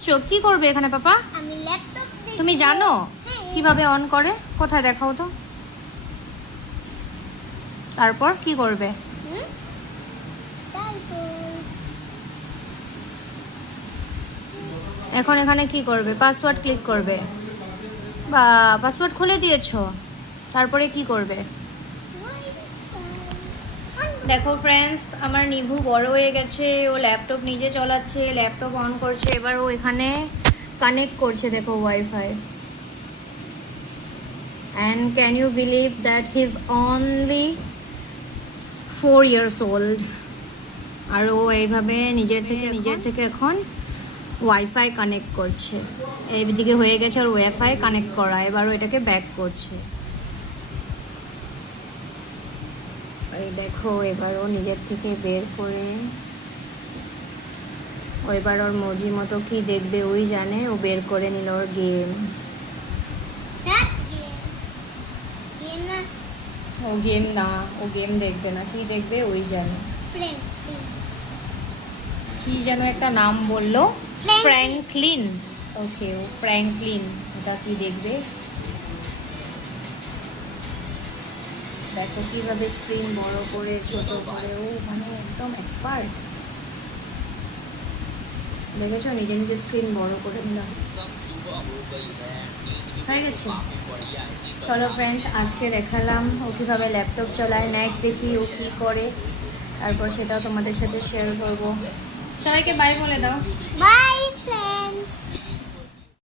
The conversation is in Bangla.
বসছো, কি করবে এখানে পাপা? আমি ল্যাপটপ তুমি জানো কিভাবে অন করে? কোথায় দেখাও তো। তারপর কি করবে? এখন এখানে কি করবে? পাসওয়ার্ড ক্লিক করবে। বা পাসওয়ার্ড খুলে দিয়েছো, তারপরে কি করবে? দেখো ফ্রেন্ডস, আমার নিভু বড় হয়ে গেছে, ও ল্যাপটপ নিজে চালাচ্ছে, ল্যাপটপ অন করছে, এবার ও এখানে কানেক্ট করছে দেখো wifi. And can you believe that he is only 4 years old? আর ও এইভাবে নিজের থেকে এখন ওয়াইফাই কানেক্ট করছে। এইদিকে হয়ে গেছে আর ওয়াইফাই কানেক্ট করা, এবার ও এটাকে ব্যাক করছে। এই দেখো এবার ও নিজের থেকে বের করে, ও এবার ওর মর্জি মতো কি দেখবে ওই জানে, ও বের করে নিল ওর গেম। ও গেম না, ও গেম দেখবে না, কি দেখবে ওই জানে। কি যেন একটা নাম বললো, ফ্র্যাঙ্কলিন। ওকে, ও ফ্র্যাঙ্কলিন, ওটা কি দেখবে। দেখো কিভাবে স্ক্রিন বড় করে ছোট করে, ও মানে একদম এক্সপার্ট। দেখেছো, নিজে নিজে স্ক্রিন বড় করে নিলাম, হয়ে গেছে। চলো ফ্রেন্ডস, আজকে দেখালাম ও কীভাবে ল্যাপটপ চালায়। নেক্সট দেখি ও কী করে, তারপর সেটাও তোমাদের সাথে শেয়ার করবো। সবাইকে বাই বলে দাও। By friends.